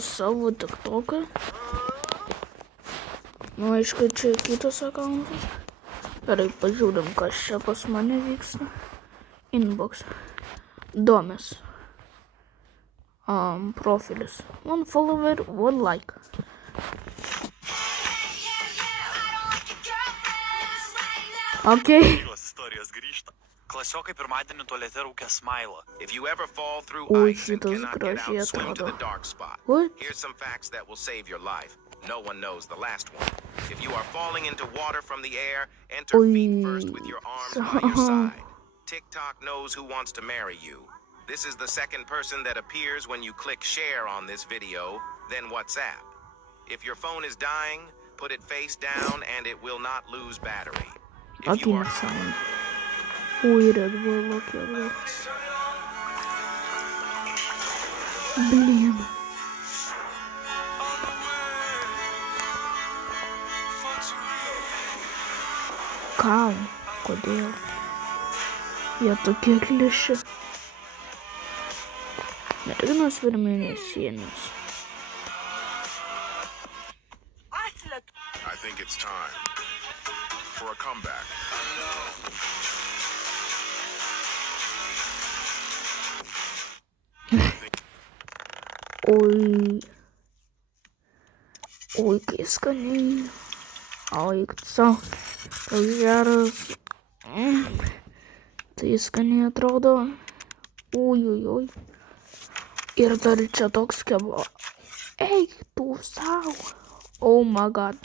Savo tiktoką. Nu, aišku, čia kitas akauntas. Gerai, pažiūrim, kas čia pas mane vyksta. Inbox. Domes. Profilis. 1 follower, 1 like. Okay. Istorijos grįžta. Klasiokai pirmadienį tualete rūkė Smilą. If you ever fall through Oi, ice and šitas cannot get gražiai out, swim to the atrodo. dark spot. What? Here's some facts that will save your life. No one knows the last one. If you are falling into water from the air, enter feet first with your arms by your side. TikTok knows who wants to marry you. This is the second person that appears when you click share on this video, then WhatsApp. If your phone is dying, put it face down and it will not lose battery. If you are sound. Ой, Red Bull, окей. Блин. Kam? Kodėl? Jie tokie kliši. Merginos virminės sienos. I think it's time for a comeback. Oi, kai skaniai. Eik sau, toks geras. Tai skaniai atrodo. Oi. Ir dar čia toks kebab. Eik tu sau. Oh my god.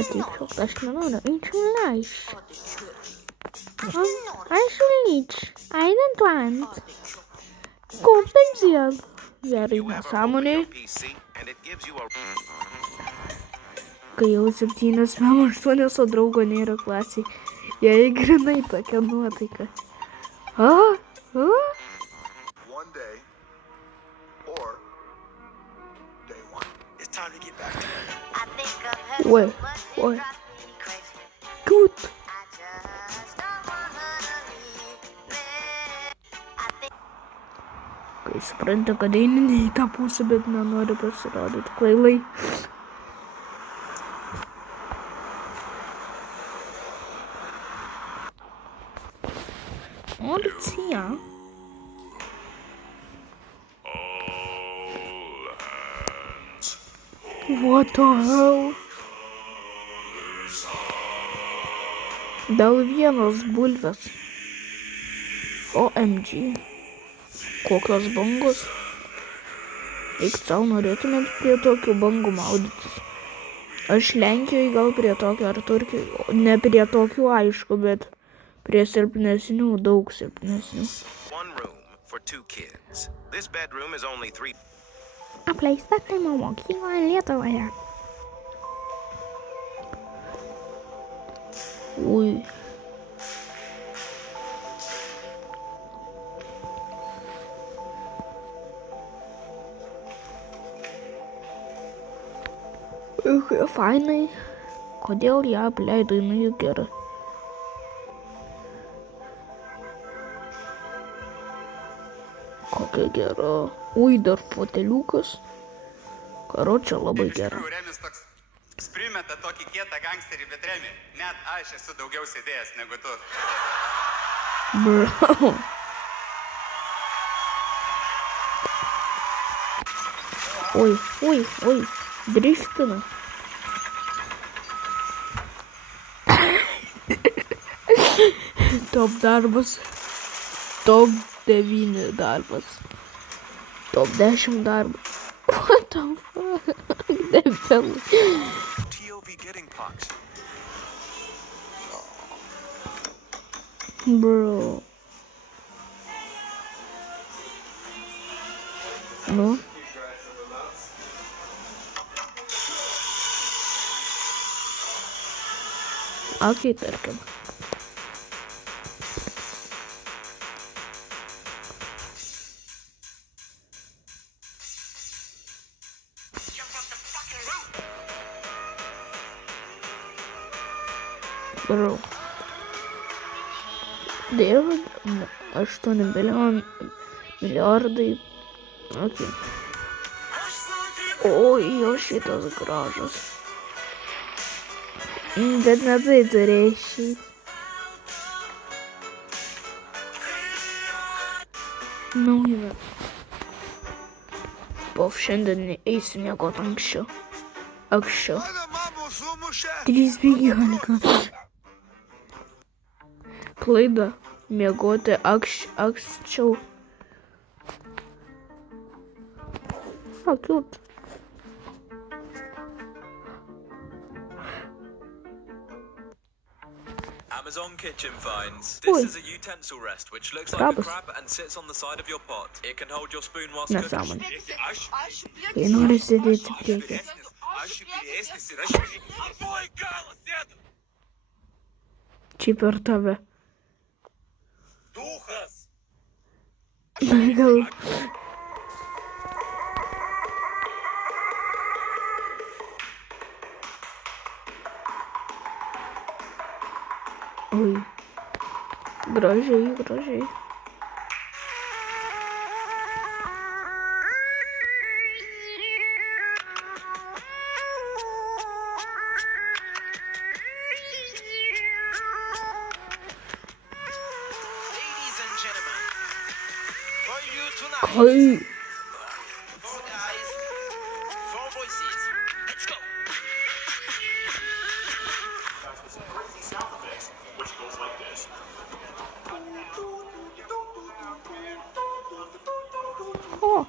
Ateik, aš nenoriu, eičiau leisti. Aš lyč, I don't want. Kompensiert. Gerai, nesąmonė. Kai jau 7 memo 8, o draugo nėra klasiai. Jei grinai tokia nuotaika. One day or day one. It's time to get back to it. Oi. Good. Kai supranta, kad eini ne į tą pusę, bet nenori pasirodyti kvailai. Policija. What the hell? Dėl vienos bulvės. OMG. Kokios bangos? Eik sau, norėtumėt prie tokių bangų maudytis. Aš Lenkijoje gal prie tokio ar Turkijoje. Ne prie tokių, aišku, bet prie silpnesnių, daug silpnesnių. Apleista kaimo mokykla Lietuvoje. Ui. Fainai. Kodėl ją apleidai, nu juk gerai. Kokia gera. Ui, dar foteliukas. Karočią labai gera. Remis toks primeta tokį kietą gangsterį, bet Remi, net aš esu daugiau sėdėjęs negu tu. Bro. Oi. Driftina. Top darbas. Top 9 darbas. Top 10 darbas. What the fuck? Debilai. TOV getting pucks. Bro. Nu? Okei, tarkim. Bro. Dėl 8 milijardai. Okay. Oi, jo šitas gražus. Bet ne tai turėjo išeiti. Nauja. Pov šiandien eisiu miegoti anksčiau. Anksčiau. 3 bėgioniką. Klaida. Miegoti anksčiau. Cute. Amazon Kitchen finds. This is a utensil rest which looks like a crab and sits on the side of your pot. It can hold your spoon whilst cooking. Nesąmonė. Kai nori sėdėti priekį. Čia per tave. Gal. Oi. Gražiai, gražiai. Ladies and gentlemen, for you tonight, Kai. 4 guys, 4 voices. Let's go. O,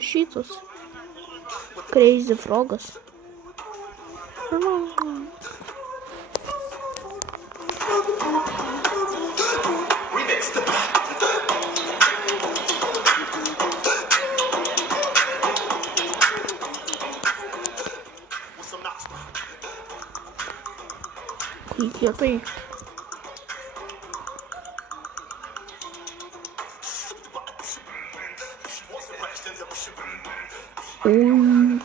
šitas. Crazy Frogas. Įkietai. Oi.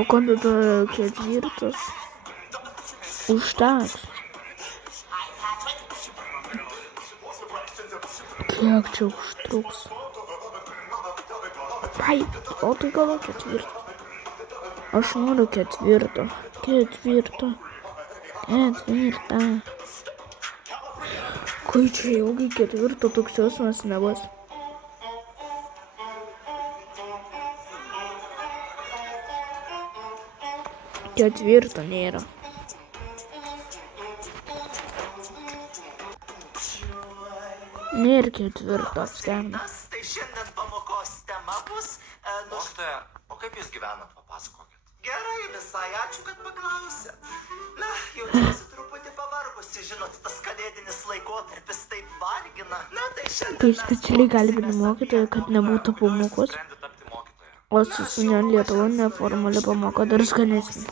O kada ta ketvirtas? Užteks. Kiek čia užtruks? Ai, o tai gal ketvirtą. Aš noriu ketvirtą. Ketvirtą. Kai čia ilgai ketvirto toks jausmas nebus. Ketvirto nėra. Nėra ketvirto apskerna. Tai šiandien pamokos tema bus... Mokytoja, o kaip jūs gyvenat, papasakokit? Gerai, visai ačiū, kad paklausėt. Na, jaučiuosi truputį pavargusi, žinot, tas kalėdinis laikotarpis taip vargina. Na, tai šiandien... Kai specialiai kalbini mokytoją, kad nebūtų pamokos, o su sūniu Lietuva neformali pamoka dar skanesnė.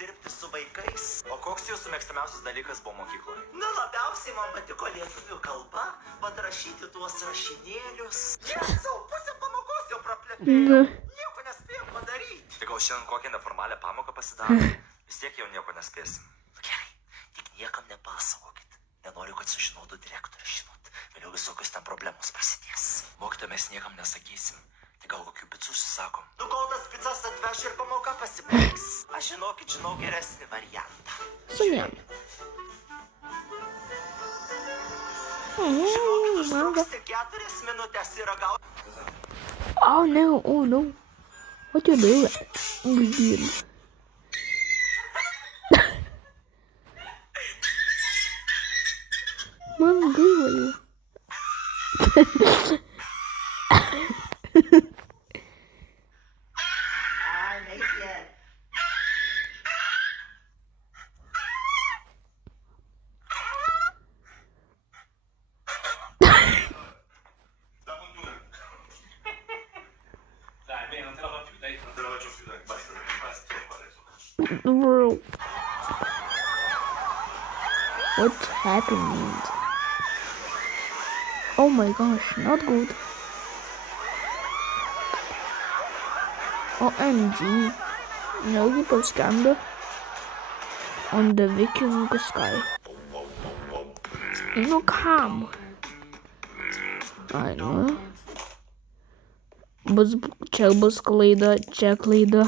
Dirbti su vaikais. O koks jūsų mėgstamiausias dalykas buvo mokykloje? Na, labiausiai man patiko lietuvių kalba, patrašyti tuos rašinėlius. Jėzau, pusę pamokos jau praplėtėjau. Nieko nespėjom padaryti. Tai gal šiandien kokią neformalią pamoką pasidarome? Vis tiek jau nieko nespėsim. Gerai, tik niekam nepasakokit. Nenoriu, kad sužinotų direktorius, žinot. Vėliau visokios ten problemos prasidės. Mokytoja, mes niekam nesakysim. Tai gal kokių picų užsisakom? Nu, kol tas picas atveš ir pamoka pasibaigs. Aš žinau geresnį variantą. Sūniem. Žinokit, užtruks tik 4 minutės ir ragauti. Oh no, oh no. What you doing? Begin. Man gaila jų. Ai, neįsien. Bro. What's happening? Oh my gosh, not good. OMG. Nejaugi paskendo. On the Viking Sky. Nu kam? Ai, nu. Čia bus klaida, čia klaida.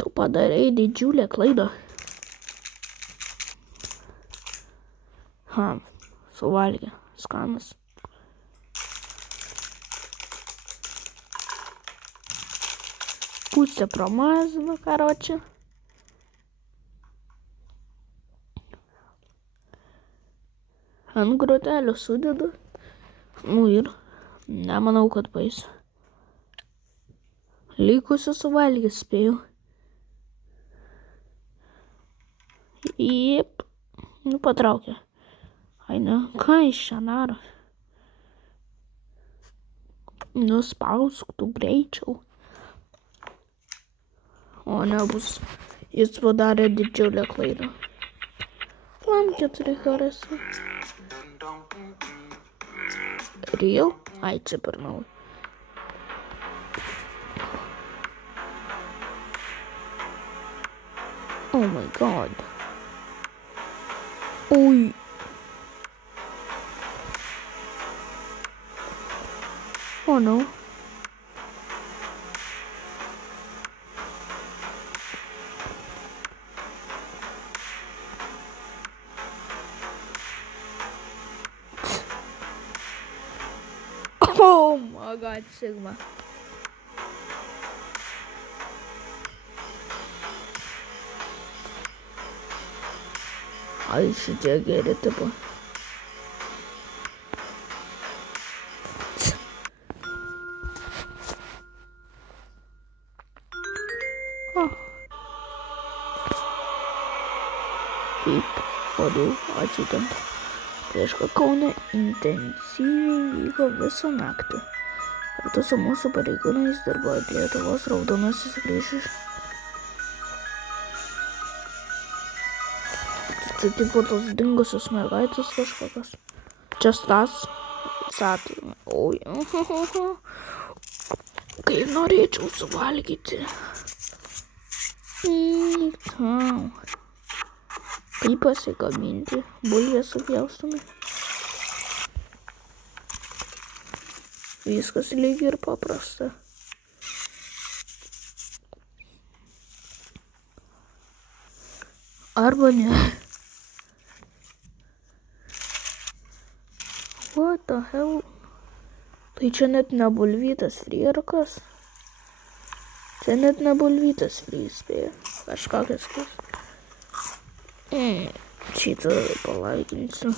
Tu padarei didžiulę klaidą. Suvalgė. Skanas. Pusę pramazino, karočią. Ant grotelio sudedu. Nu ir nemanau, kad baisiu. Likusiu suvalgys spėjau. Jep. Nu patraukė. Ai ne, ką iš čia daro? Nuspausk tu greičiau. O nebus. Jis padarė didžiulę klaidą. Man 4 karasi. Real? Ai, čia per naują. Oh my god. Oi. Oh no. Oh my god, Sigma. Ai, šitie geri tipo. Taip, kodėl atsiutant. Prieš Kaune intensyviai vyko visą naktį. Kartu su mūsų pareigūnais dirbo Lietuvos Raudonasis Kryžius. Čia tipo tos dingusios mergaitės kažkokios. Čia Stas. Oi. Kai norėčiau suvalgyti. Tau. Kaip pasigaminti bulvės supjaustumai. Viskas lyg ir paprasta. Arba ne. What the hell? Tai čia net nebulvytas frierkas. Čia net nebulvytas fryspėja. Kažkokias kas. Šitą palaikinsiu.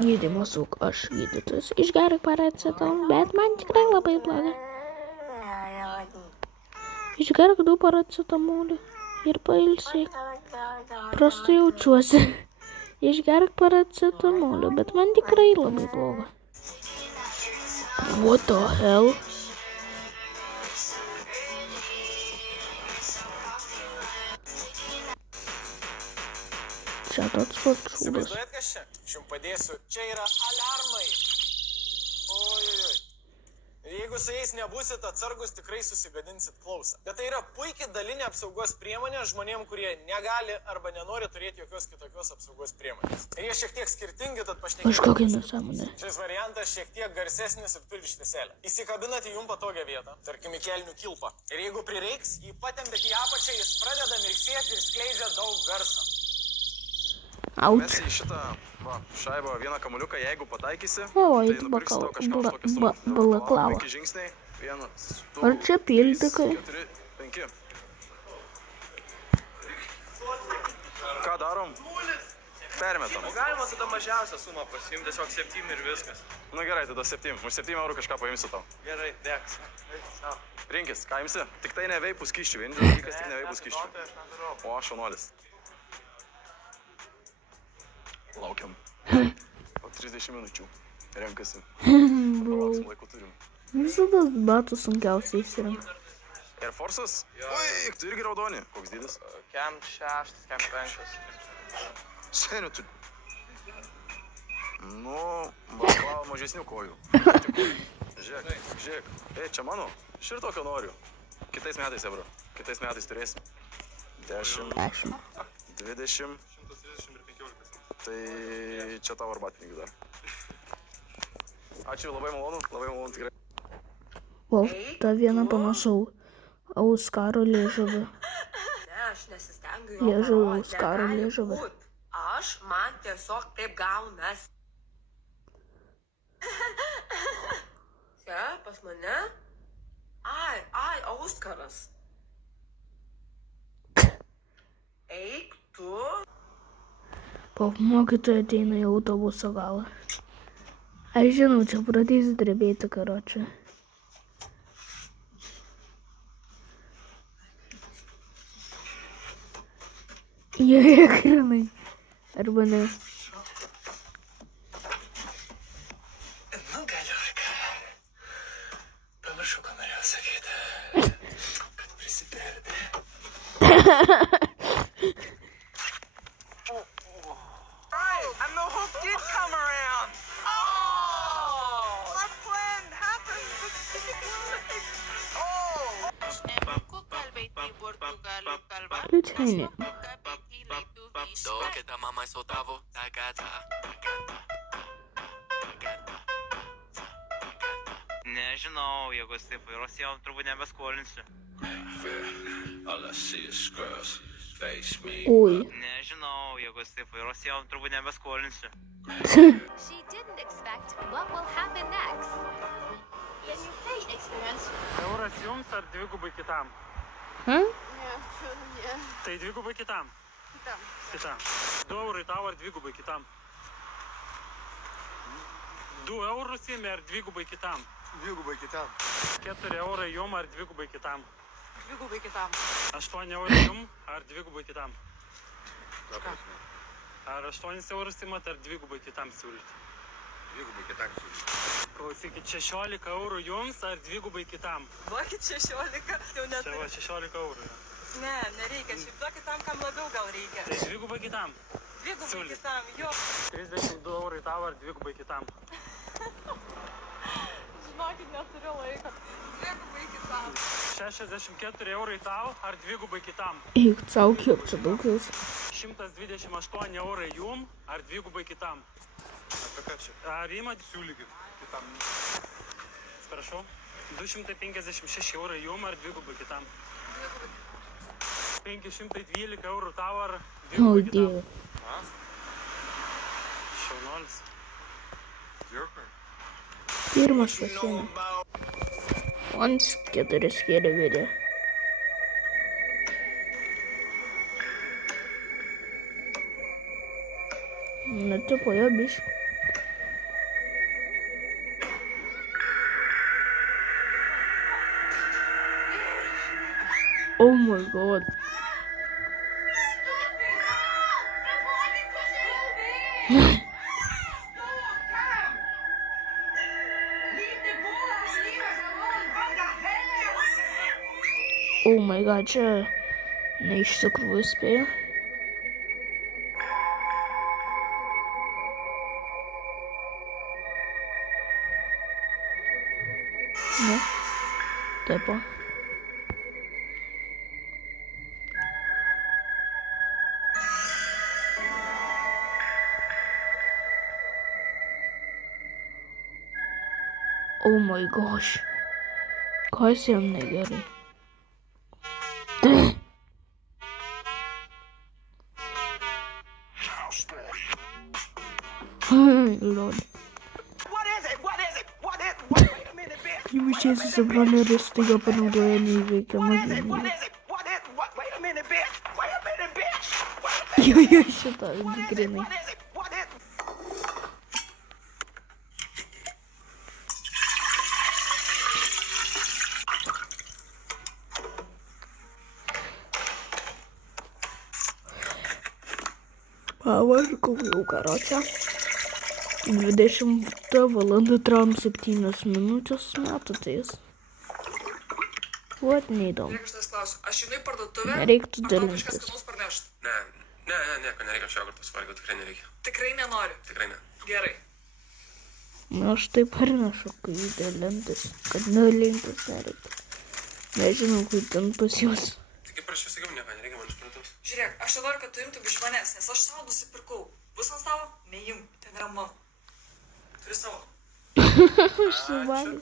Gydymo suk, aš gydytojas. Išgerk paracetamolį, bet man tikrai labai blogai. Išgerk 2 paracetamolį ir pailsėk. Prastai jaučiuosi. Išgerk paracetamolį, bet man tikrai labai bloga. What the hell? Čia toks pats šūdas. Įsivaizduojat, kas čia? Aš jums padėsiu. Čia yra aliarmai. Oi. Jeigu su jais nebūsit atsargus, tikrai susigadinsit klausą. Bet tai yra puikiai dalinė apsaugos priemonė žmonėm, kurie negali arba nenori turėti jokios kitokios apsaugos priemonės. Ir jie šiek tiek skirtingi, tad pašnekėkime. Kažkokia nesąmonė. Šis variantas šiek tiek garsesnis ir turi švieselę. Įsikabinate jums patogią vietą, tarkim į kelnių kilpą. Ir jeigu prireiks, jį patempėt į apačią, jis pradeda mirksėti ir skleidžia daug garso. Auč. Mes į šitą šaibą vieną kamuliuką, jeigu pataikysi, O, tai it nupirksi tau kažką tokias balaklava. 5 žingsniai, 1, 2, Ar čia pildikai? 4, 5. Ką darom? Permetam. O galima tada mažiausią sumą pasiimti, tiesiog 7 ir viskas. Nu gerai, tada 7. Už 7 eurų kažką paimsiu tau. Gerai, dėks. Rinkis, ką imsi? Tik tai neveipų skyščių, vienintelis dalykas tik neveipų skyščių. O, šaunuolis. Laukiam. O 30 minučių. Renkasi. Palauksim, laiko turim. Visada batų sunkiausiai įsirinkti. Air Force'as? Oi, tu irgi raudoni. Koks dydis? Kem 6, kem 5. Seniai, tu... Nu, bala mažesnių kojų. Žiūrėk. Ei, čia mano. Aš ir tokio noriu. Kitais metais, bro. Kitais metais turėsim. 10, 10. 20. 130 ir 15. Tai čia tavo arbatpinigių dar. Ačiū, labai malonu tikrai. O, ta viena panašau. Auskaro liežuvį. Ne, aš nesistengiu jo Liežuvį, parodyt, Auskaro negali liežuvį. būt. Man tiesiog taip gaunas. Čia, pas mane? Ai, Auskaras. Eik tu. O, mokytoja ateina į autobuso galą. Aš žinau, čia pradės drebėti, karočią. Jie ekranai. Arba ne. Nu, galiuoka. Pamiršau, ką norėjau sakyti. Kad prisipildė. I know who did come around. Oh! My plan happened. Liutenė. Daug kita mama soltavo, Nežinau, jeigu jis taip vairuos, jau turbūt nebeskolinsiu. Oi. Nežinau, jeigu jis taip vairuos, jau turbūt nebeskolinsiu. She didn't expect what will happen next. Can you pay experience? Euras jums ar dvigubai kitam? Hm? Ne. Tai dvigubai kitam? Kitam. 2 eurai tau ar dvigubai kitam? 2 eurus ėmė ar dvigubai kitam? Dvigubai kitam. 4 eurai jum ar dvigubai kitam? Dvigubai kitam. 8 eurai jum ar dvigubai kitam? Ar 8 eurus imat ar dvigubai kitam siūlyti? Dvigubai kitam. Klausykit, 16 eurų jums ar dvigubai kitam? Duokit 16, jau net. Čia va 16 eurų. Ne, nereikia. Šiaip duokit tam, kam labiau gal reikia. Tai dvigubai kitam. Dvigubai Siūlyk. kitam, jo. 32 eurai tau ar dvigubai kitam? Žinokit, neturiu laiko. Dvigubai kitam. 64 eurai tau ar dvigubai kitam? Eik, sau kiek čia daug jūs. 128 eurai jum ar dvigubai kitam? Apie ką čia? Ar imat siūlykit kitam? Atsiprašau. 256 eurai jum ar dvigubai kitam? 512 eurų tau ar O, dvigubai kitam? dieve. Šaunuolis. Pirmas pasiėmė. Man 4 skėrė virė. Na, tipo, jo biškį. Oh my god. Oh my god, čia ne iš tikrųjų spėjo. Ne. Taip. Oh my gosh. Kas jam negerai? Lol. Įmušėsi su broliu ir staiga panaudoja neįveikiamą gynybą. Jo, šitą grinai. Pavargau jau, karočią. 20 valanda 37 minutės metų tais. Vat neįdomu. Šitas klausiu, aš einu į parduotuvę, Nereiktų ar tau kažkas dalintis. skanaus parnešt? Nieko nereikia šio karto suvalgyti, tikrai nereikia. Tikrai nenoriu. Tikrai ne. Gerai. Na, aš taip parnešu, kai dalintis, kad dalintis nereikia. Nežinau, kaip ten pas jūs. Tai kaip aš jau sakiau, nieko nereikia man iš prietos. Žiūrėk, aš čia noriu, kad tu imtum iš manęs, nes aš savo nusipirkau. Bus ant stalo? Neimk, ten yra mano. Turi savo. Aš suvalgiau.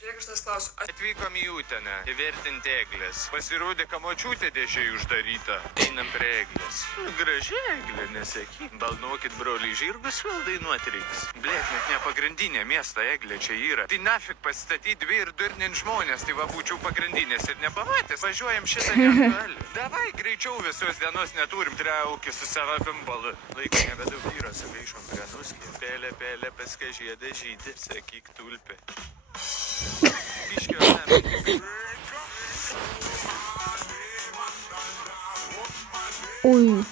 Žiūrėk, aš tavęs klausiu. Atvykom į Uteną, įvertinti eglės. Pasirodė, kad močiutė dėžėje uždaryta. Einam prie eglės. Graži eglė, nesakyk. Balnuokit, broliai, žirgus vėl dainuot reiks. Blėt, net ne pagrindinė miesto eglė čia yra. Tai nafik pastatyti dvi ir durnint žmonės, tai va būčiau pagrindinės ir nepamatęs. Važiuojam šitą negalį. Davai, greičiau visos dienos neturim traukį su savo bimbalu. Laiko nebedaug vyro, sagaišom prie nuskį. Pelė, pelė, paska žiedą žydį, sakyk tulpė. Ui.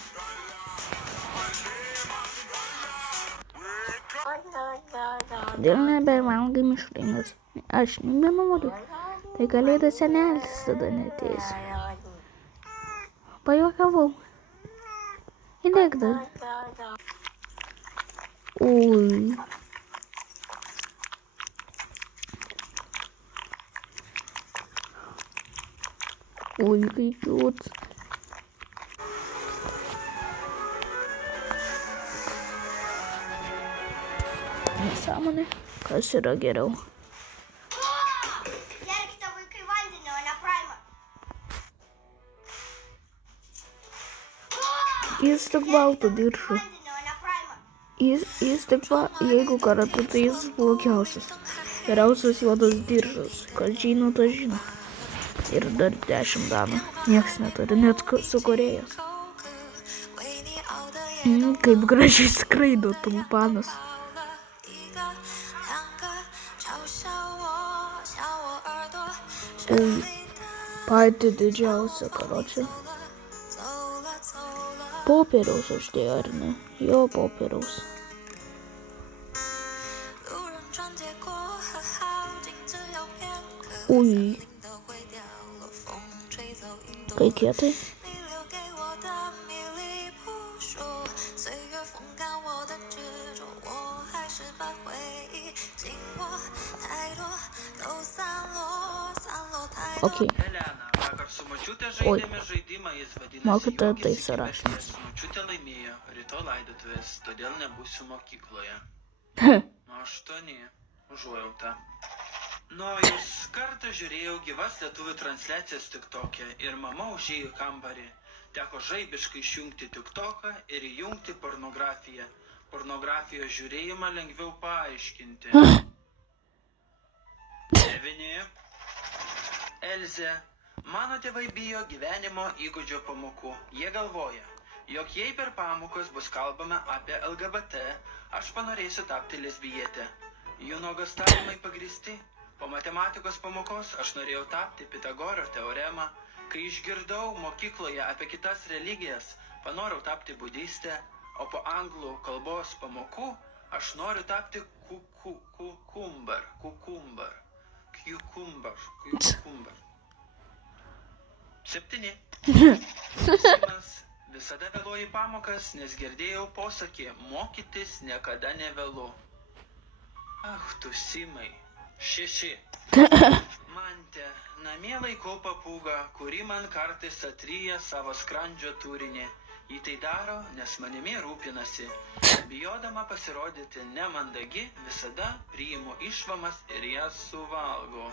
Dėl nebevalgai mišrainės. Aš nebenoriu. Tai kalėdų senelis tada neteis. Pajuokavau. Įdėk dar. Ui. Ui, kaip jūt. Nesąmonė. Kas yra geriau? Gerkite vaikai vandenį, o ne praimą. Jis tik baltų diržų. Jis tik jeigu karatu, tai jis blogiausias. Geriausias juodas diržas. Kas žino, tas žino. Ir dar 10 danų. Niekas neturi, net su Korėjos. Kaip gražiai skraido tulpanas. Ui, pati didžiausia, karočią. Popieriaus uždėjo, ar ne? Jo, popieriaus. Ui. Kai kietai? Okay. Elena, vakar su močiute žaidėme žaidimą, jis vadinasi Mokytoja tai surašymas. Močiutė laimėjo, rytoj laidotuvės, todėl nebūsiu mokykloje. 8. Užuojauta. Jūs kartą žiūrėjau gyvas lietuvių transliacijas TikTok'e ir mama užėjo į kambarį. Teko žaibiškai išjungti TikTok'ą ir įjungti pornografiją. Pornografijos žiūrėjimą lengviau paaiškinti. 9. Elze, mano tėvai bijo gyvenimo įgūdžio pamokų. Jie galvoja, jog jei per pamokas bus kalbama apie LGBT, aš panorėsiu tapti lesbietė. Jų nuogąstavimai pagrįsti. Po matematikos pamokos aš norėjau tapti Pitagoro teoremą. Kai išgirdau mokykloje apie kitas religijas, panorau tapti budistė, o po anglų kalbos pamokų aš noriu tapti kukumbar. 7. Simas visada vėluoju į pamokas, nes girdėjau posakį, mokytis niekada nevėlu. Ach, tu Simai. 6. Mante, namie laikau papūgą, kuri man kartais atryja savo skrandžio turinį. Ji tai daro, nes manimi rūpinasi. Bijodama pasirodyti nemandagi, visada priimu išvamas ir jas suvalgau.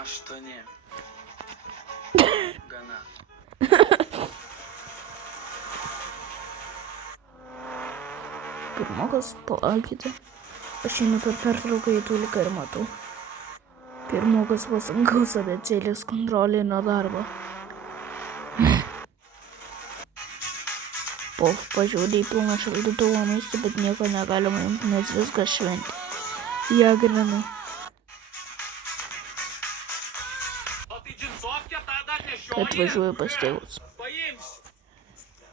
8. Gana. Pirmokas, palaukite. Aš einu per pertrauką į tuliką ir matau. Pirmokas buvo sunkaus abėcėlės kontrolinio darbo. Pažiūrėjau į pilną šaldytuvo maistą, bet nieko negalima imti, nes viskas šventė. Jie grinai. Kad važiuoju pas tėvus.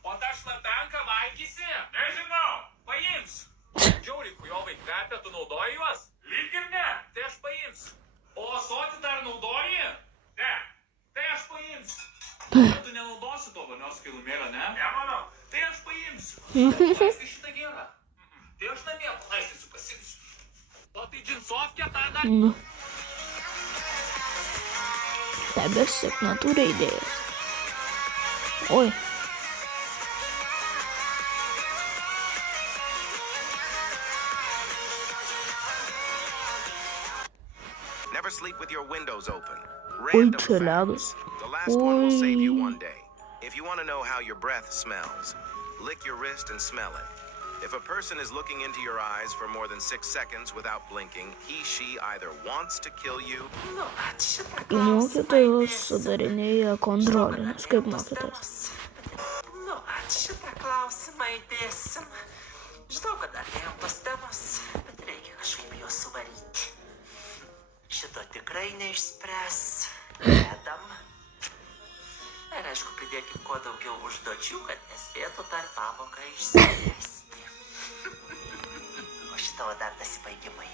O tą šlapenką valgysi? Nežinau, paimsiu. Žiauriai kujovai kvepia, tu naudoji juos? Lyg ir ne, tai aš paimsiu. O ąsotį dar naudoji? Ne, tai aš paimsiu. Bet tu nenaudosi to vanios kilumėlio, ne? Nemanau, tai aš paimsiu. Paimsiu šitą gėlą. Tai aš namie palaistysiu, pasimsiu. O tai džinsovkę tą dar... Nebesek neturi idėjos. Oi. Never sleep with your windows open. Oi, Random čia ledas. facts. The last one will save you Oi. one day. If you want to know how your breath smells, lick your wrist and smell it. If a person is looking into your eyes for more than 6 seconds without blinking, she either wants to kill you. Nu, šitą Mokytojos sudarinėja kontrolinius, kaip mokytojas. Nu, šitą klausimą įdėsim. Žinau, kad artėjom tos temos, bet reikia kažkaip juos suvaryti. Šito tikrai neišspręs. Dedam. Ir aišku, pridėkim kuo daugiau užduočių, kad nespėtų per pamoką išspręsti. O šitavo dar nesibaigimai.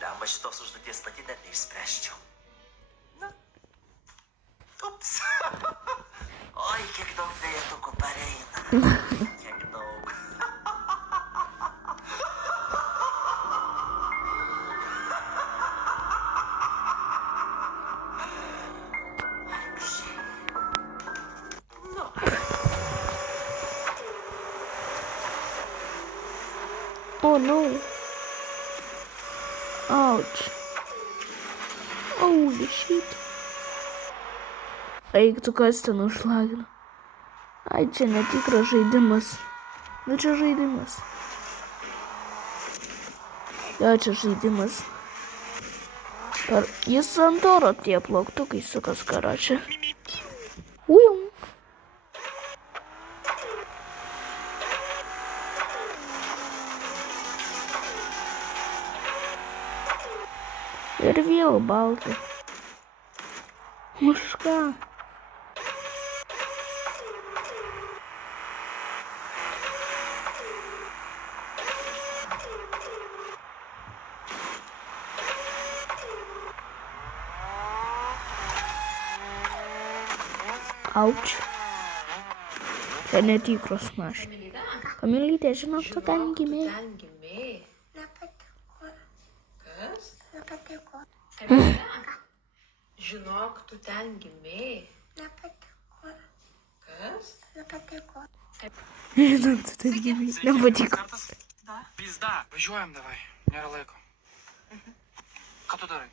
Lemba šitos užduoties pati dar neišspręsčiau. Na. Ups. Oi, kiek daug vietukų pareina. Kiek daug. Oh no. Ouch. Holy shit. Eik tu kas ten užlagino. Ai, čia netikras žaidimas. Nu čia žaidimas. Jo, čia žaidimas. Jis ant oro tie plauktukai sukas karočią. Ujum. Ir vėl balta. Už ką? Auč. Čia netikros mašinos. Kamelytė, žinok, tu ten gimė. Žinok, tu ten gimėjai. Nepatiko. Kas? Nepatiko. Žinok, tu ten gimė. Nepatiko. Pizda, važiuojam davai, nėra laiko. Ką tu darai?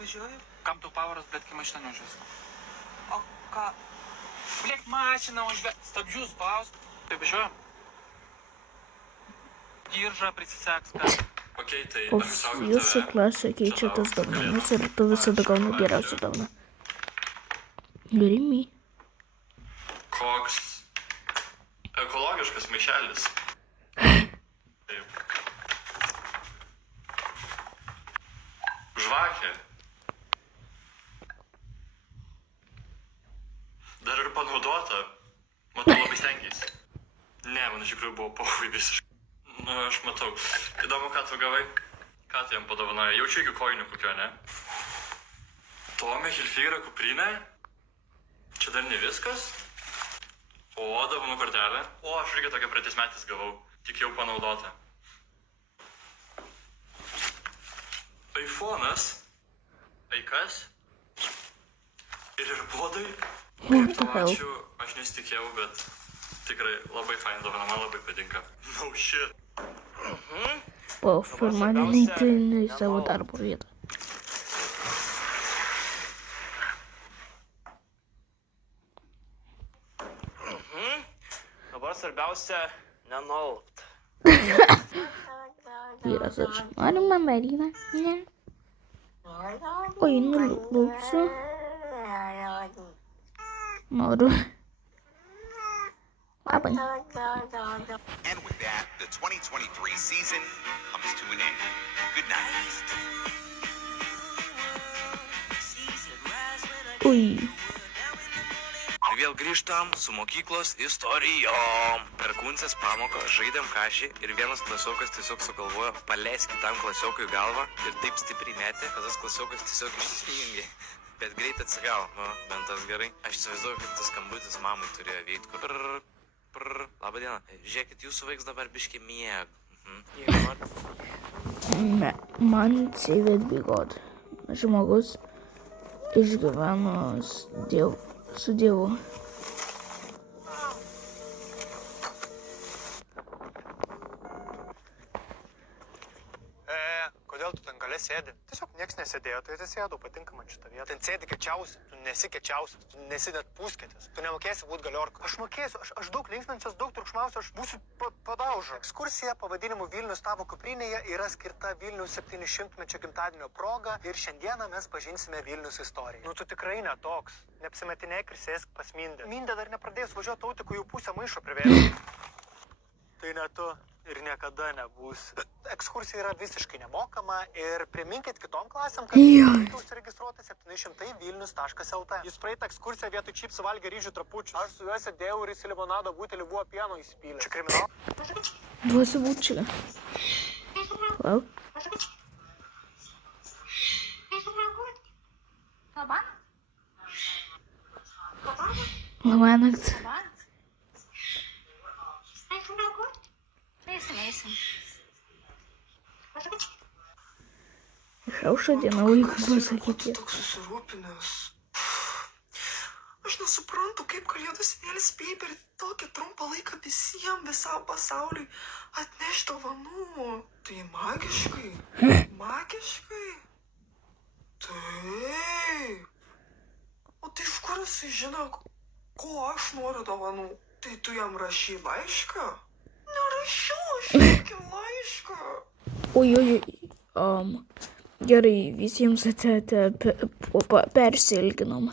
Važiuoju. Kam tu pavaras, blėt, kai mašina neužves? O ką? Blėt, mašina užves, stabdžius spaus. Tai važiuojam? Diržą prisiseks, kad... Okay, tai Pas jūsų klasė keičia tas dovanas ir tu visada gauni geriausią dovaną. Grimy. Koks ekologiškas maišelis. Taip. Žvakė. Dar ir panaudota. Matau, labai stengiasi. Ne, man iš tikrųjų buvo pohui visiškai. Nu, aš matau. Įdomu, ką tu gavai? Ką tu jam padovanoja? Jaučiu iki kojinių kokio, ne? Tomė Hilfigerio kuprinė? Čia dar ne viskas? O, dovanų kortelė? O, aš irgi tokią praeitais metais gavau. Tik jau panaudota. iPhone'as? Kas? Ir AirPodai? Kaip tau ačiū, aš nesitikėjau, bet tikrai labai fain dovana, man labai patinka. No shit. Po formaliai neįtini į savo darbo vietą. Dabar svarbiausia nenaukt. Vyras aš. Nori mandaryną? Ne. Oi, nulūpsiu. Noriu. Labai. And with that, the 2023 season comes to an end. Good night. Ui. Ir vėl grįžtam su mokyklos istorijom. Per kuncės pamoką žaidėm kašį ir vienas klasiokas tiesiog sugalvojo paleist kitam klasiokui galvą ir taip stipriai metė, kad tas klasiokas tiesiog išsijungė. Bet greit atsigavo, nu, bent tas gerai. Aš įsivaizduoju, kaip tas skambutis mamai turėjo vykti, kur... Labą dieną. Žiūrėkit, jūsų vaiks dabar biškį mieg. Man save it be God. Žmogus išgyveno su Dievu. Kodėl tu ten gale sėdi? Tiesiog nieks nesėdėjo, tai atsisėdau, patinka man šitą vietą. Ten sėdi kečiausias, tu nesi kečiausias, tu nesi net puskėtis. Tu nemokėsi būti galiorka. Aš mokėsiu, aš daug linksminsiuos, daug triukšmausiu, aš būsiu padauža. Ekskursija pavadinimu Vilnius tavo kuprinėje yra skirta Vilnius 700-mečio gimtadienio proga ir šiandieną mes pažinsime Vilnius istoriją. Nu tu tikrai netoks. Neapsimetinėk ir sėsk pas Mindę. Mindė dar nepradėjus važiuoti Tautikų, jau pusę maišo privėrė. Tai ne tu ir niekada nebus. Ekskursija yra visiškai nemokama ir priminkit kitom klasėm, kad reikia užsiregistruoti 700 vilnius.lt. Jūs praeitą ekskursiją vietoj čipsų valgė ryžių trapučius. Aš su juo sėdėjau ir į limonado butelį buvo pieno įspylę. Čia kriminalas. Duosiu bučką. Wow. Labanakt. Eisim. Išaušo diena vaikų pasakyti. Toks susirūpinęs. Aš nesuprantu, kaip kalėdų senelis spėja per tokį trumpą laiką visam pasauliui atnešti dovanų. Tai magiškai. Magiškai. Taip. O tai iš kur jisai žino, ko aš noriu dovanų? Tai tu jam rašy laišką? Nerašiau, aš jokių laišką. Oi. Gerai, visiems persilginom.